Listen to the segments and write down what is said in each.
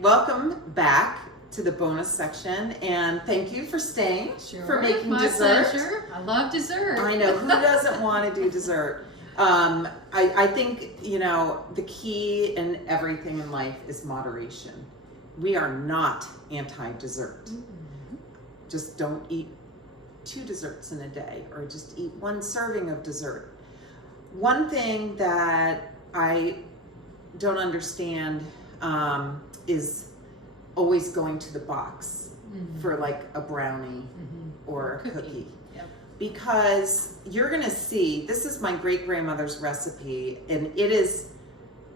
welcome back to the bonus section, and thank you for staying, for making my dessert. Pleasure. I love dessert. I know, who doesn't want to do dessert? I think, you know, the key in everything in life is moderation. We are not anti-dessert. Just don't eat 2 desserts in a day, or just eat 1 serving of dessert. One thing that I don't understand is always going to the box for like a brownie or a cookie. Yep. Because you're gonna see, this is my great-grandmother's recipe, and it is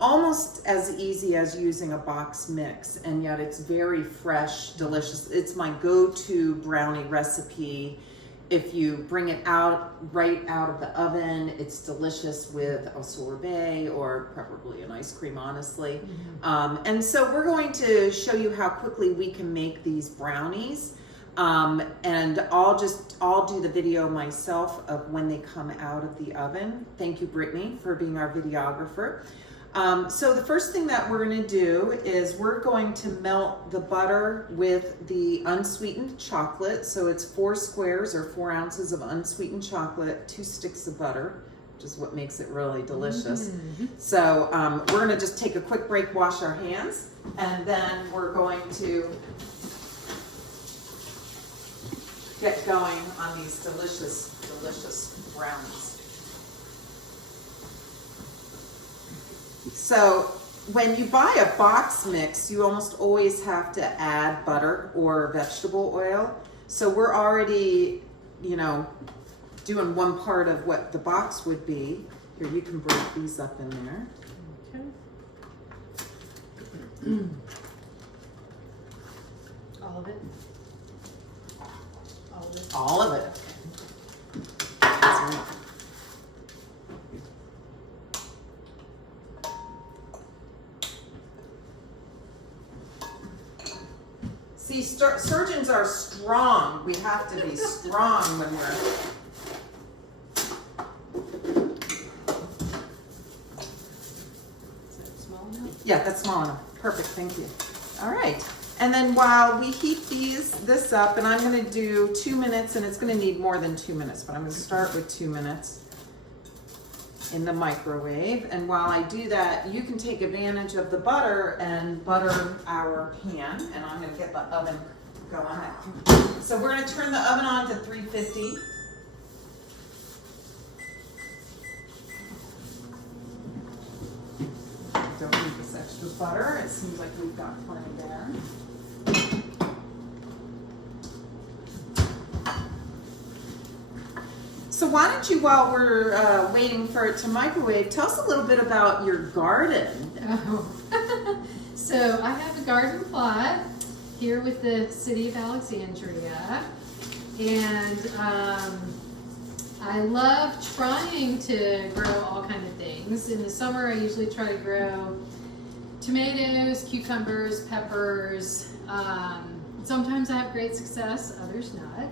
almost as easy as using a box mix, and yet it's very fresh, delicious. It's my go-to brownie recipe. If you bring it out right out of the oven, it's delicious with a sorbet or preferably an ice cream, honestly. And so we're going to show you how quickly we can make these brownies. And I'll do the video myself of when they come out of the oven. Thank you, Brittany, for being our videographer. So the first thing that we're going to do is we're going to melt the butter with the unsweetened chocolate. So it's 4 squares or 4 ounces of unsweetened chocolate, 2 sticks of butter, which is what makes it really delicious. So we're going to just take a quick break, wash our hands, and then we're going to get going on these delicious, delicious brownies. So when you buy a box mix, you almost always have to add butter or vegetable oil. So we're already, you know, doing 1 part of what the box would be. Here, you can break these up in there. Okay. All of it? All of it? All of it. See, surgeons are strong. We have to be strong when we're... Is that small enough? Yeah, that's small enough. Perfect, thank you. All right. And then while we heat this up, and I'm going to do 2 minutes, and it's going to need more than 2 minutes, but I'm going to start with 2 minutes in the microwave. And while I do that, you can take advantage of the butter and butter our pan, and I'm going to get the oven going. So we're going to turn the oven on to 350. Don't need this extra butter. It seems like we've got plenty there. So why don't you, while we're waiting for it to microwave, tell us a little bit about your garden. Oh. So I have a garden plot here with the city of Alexandria, and I love trying to grow all kinds of things. In the summer, I usually try to grow tomatoes, cucumbers, peppers. Sometimes I have great success, others not.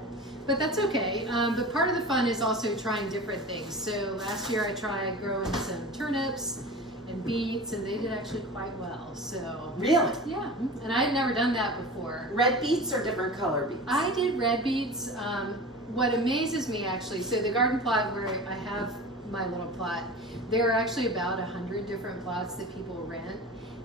But that's okay. But part of the fun is also trying different things. So last year I tried growing some turnips and beets, and they did actually quite well. So Really? yeah, and I had never done that before. Red beets or different color beets? I did red beets. What amazes me actually, so the garden plot where I have my little plot, there are actually about 100 different plots that people rent.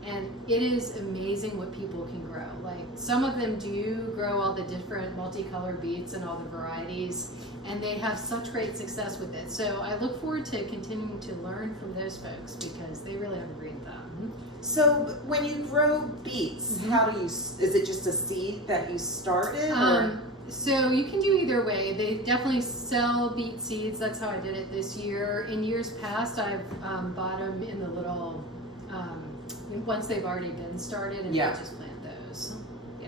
And it is amazing what people can grow. Like, some of them do grow all the different multicolored beets and all the varieties, and they have such great success with it. So I look forward to continuing to learn from those folks because they really have a green thumb. So when you grow beets, how do you, is it just a seed that you started? Or? So you can do either way. They definitely sell beet seeds. That's how I did it this year. In years past, I've bought them in the little, once they've already been started, and I just plant those. Yeah.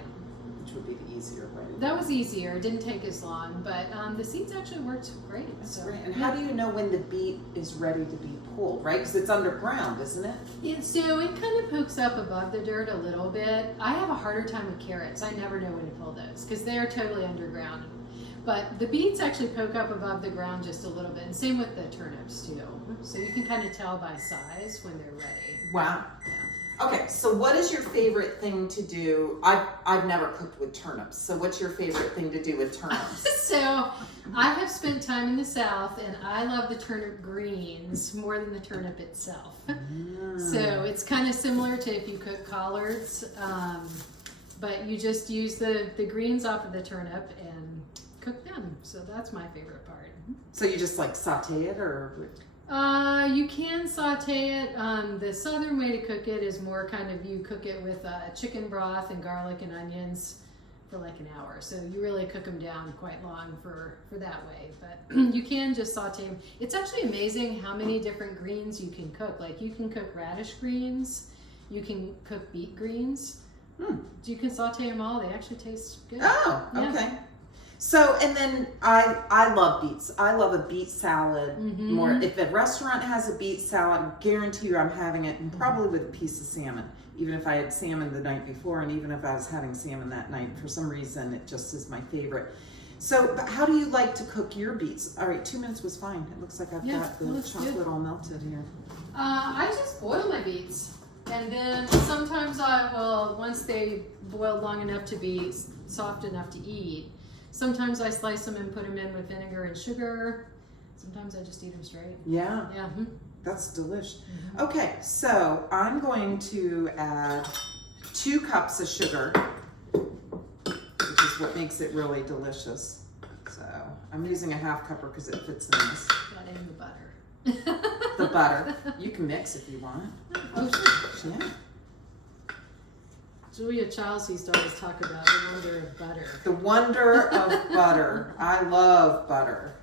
Which would be the easier way. That was easier. It didn't take as long, but the seeds actually worked great. That's great. And how do you know when the beet is ready to be pulled, right? Because it's underground, isn't it? Yeah, so it kind of pokes up above the dirt a little bit. I have a harder time with carrots. I never know when to pull those because they're totally underground. But the beets actually poke up above the ground just a little bit, and same with the turnips too. So you can kind of tell by size when they're ready. Wow. Yeah. Okay, so what is your favorite thing to do? I've never cooked with turnips, so what's your favorite thing to do with turnips? So I have spent time in the South, and I love the turnip greens more than the turnip itself. So it's kind of similar to if you cook collards, but you just use the greens off of the turnip and cook them. So that's my favorite part. So you just like saute it, or? You can saute it. The southern way to cook it is more kind of you cook it with chicken broth and garlic and onions for like an hour. So you really cook them down quite long for that way. But you can just saute them. It's actually amazing how many different greens you can cook. Like you can cook radish greens, you can cook beet greens. You can saute them all. They actually taste good. Oh, okay. So, and then I love beets. I love a beet salad more. If a restaurant has a beet salad, I guarantee you I'm having it, and probably with a piece of salmon. Even if I had salmon the night before, and even if I was having salmon that night, for some reason it just is my favorite. So, but how do you like to cook your beets? All right, 2 minutes was fine. It looks like I've got the chocolate all melted here. I just boil my beets. And then sometimes I will, once they boil long enough to be soft enough to eat, sometimes I slice them and put them in with vinegar and sugar. Sometimes I just eat them straight. Yeah. Yeah. That's delish. Okay, so I'm going to add 2 cups of sugar, which is what makes it really delicious. So I'm using a half cupper because it fits in this. That and the butter. The butter. You can mix if you want. Oh, sure. Yeah. Julia Childs used to always talk about the wonder of butter. The wonder of butter. I love butter.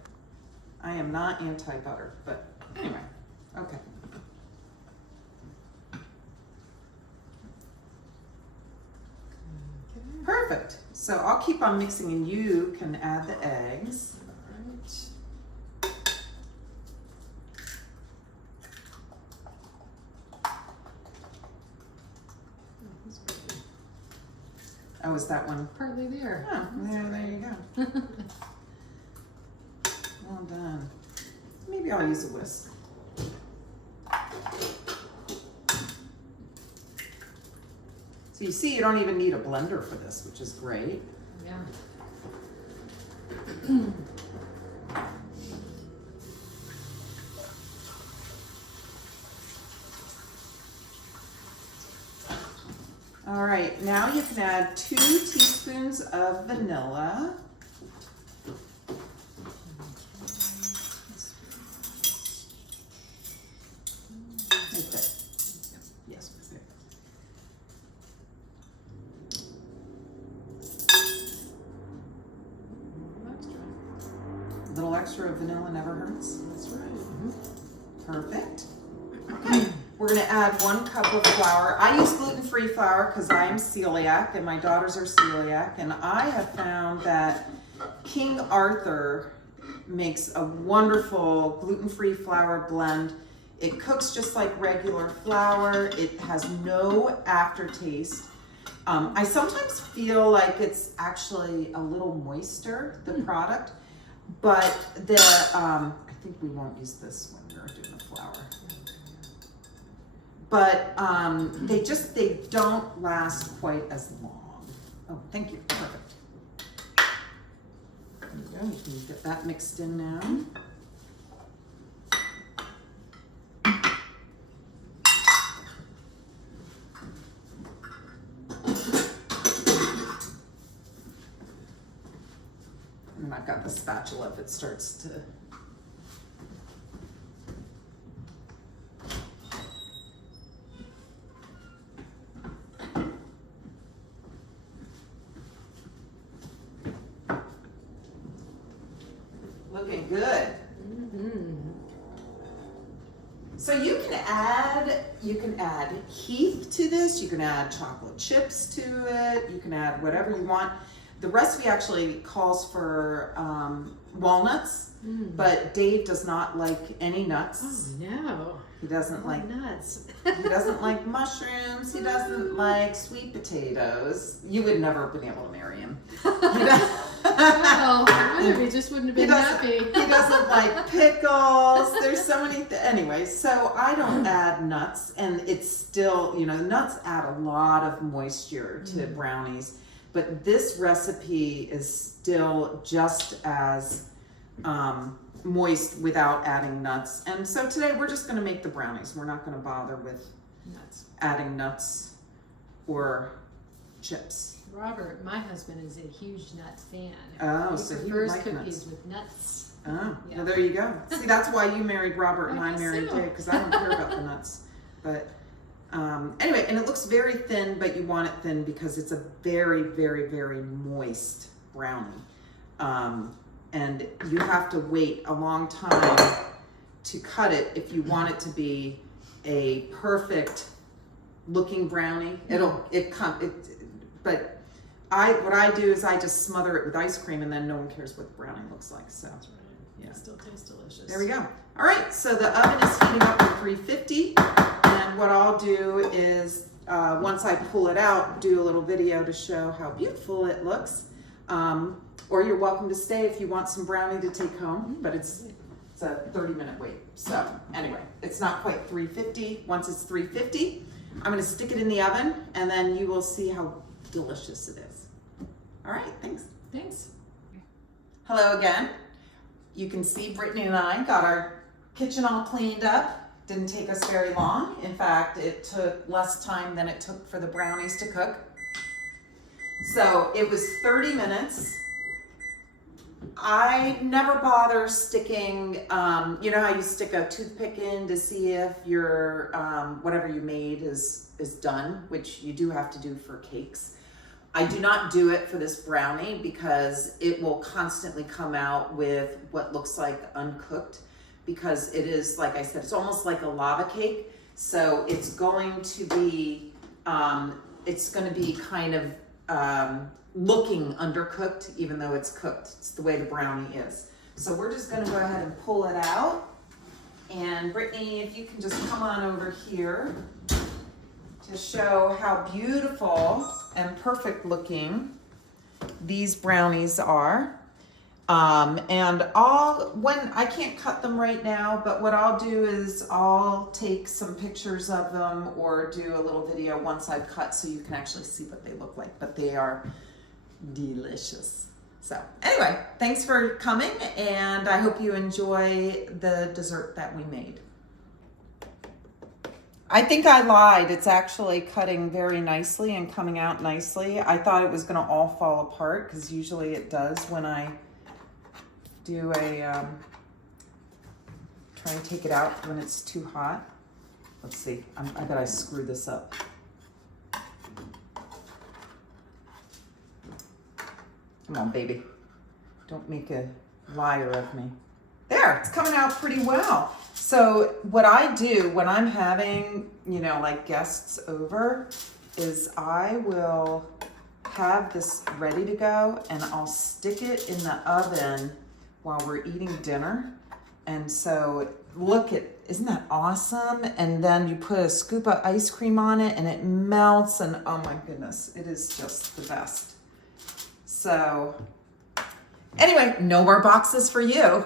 I am not anti-butter, but anyway, okay. Perfect. So I'll keep on mixing and you can add the eggs. Oh, is that one? Partly there. Oh, there you go. Well done. Maybe I'll use a whisk. So you see, you don't even need a blender for this, which is great. Yeah. All right, now you can add 2 teaspoons of vanilla. Right there. Yes, right there. A little extra of vanilla never hurts. That's right. Perfect. Okay. We're going to add 1 cup of flour. I use gluten-free flour because I am celiac and my daughters are celiac. And I have found that King Arthur makes a wonderful gluten-free flour blend. It cooks just like regular flour. It has no aftertaste. I sometimes feel like it's actually a little moister, the product. But I think we won't use this when we're doing the flour. But they don't last quite as long. Oh, thank you. Perfect. There you go. You can get that mixed in now. And I've got the spatula if it starts to. Looking good. So you can add Heath to this. You can add chocolate chips to it. You can add whatever you want. The recipe actually calls for walnuts, but Dave does not like any nuts. Oh no. He doesn't like nuts. He doesn't like mushrooms. He doesn't like sweet potatoes. You would never have been able to marry him. Well, he just wouldn't have been happy. He doesn't like pickles. There's so many anyway, so I don't add nuts, and it's still, nuts add a lot of moisture to brownies, but this recipe is still just as moist without adding nuts. And so today we're just going to make the brownies. We're not going to bother with adding nuts or chips. Robert, my husband, is a huge nut fan. Oh, he so he would prefers like cookies nuts. with nuts. Oh, Yeah. well, there you go. See, that's why you married Robert and I I guess married so. Dave, because I don't care about the nuts. But anyway, and it looks very thin, but you want it thin because it's a very, very, very moist brownie. And you have to wait a long time to cut it if you want it to be a perfect looking brownie. But what I do is I just smother it with ice cream, and then no one cares what the brownie looks like. So That's right. yeah. It still tastes delicious. There we go. All right, so the oven is heating up at 350, and what I'll do is once I pull it out, do a little video to show how beautiful it looks. Or you're welcome to stay if you want some brownie to take home, but it's a 30-minute wait. So anyway, it's not quite 350. Once it's 350, I'm going to stick it in the oven, and then you will see how delicious it is. All right, thanks. Thanks. Hello again. You can see Brittany and I got our kitchen all cleaned up. Didn't take us very long. In fact, it took less time than it took for the brownies to cook. So it was 30 minutes. I never bother sticking, you know how you stick a toothpick in to see if your, whatever you made is done, which you do have to do for cakes. I do not do it for this brownie because it will constantly come out with what looks like uncooked, because it is, like I said, it's almost like a lava cake. So it's going to be kind of looking undercooked, even though it's cooked. It's the way the brownie is. So we're just gonna go ahead and pull it out. And Brittany, if you can just come on over here to show how beautiful and perfect looking these brownies are. And I can't cut them right now, but what I'll do is I'll take some pictures of them or do a little video once I've cut so you can actually see what they look like, but they are delicious. So anyway, thanks for coming, and I hope you enjoy the dessert that we made. I think I lied. It's actually cutting very nicely and coming out nicely. I thought it was going to all fall apart because usually it does when I do try and take it out when it's too hot. Let's see. I bet I screwed this up. Come on, baby. Don't make a liar of me. There, it's coming out pretty well. So what I do when I'm having, like guests over is I will have this ready to go and I'll stick it in the oven while we're eating dinner. And so isn't that awesome? And then you put a scoop of ice cream on it and it melts, and oh my goodness, it is just the best. So anyway, no more boxes for you.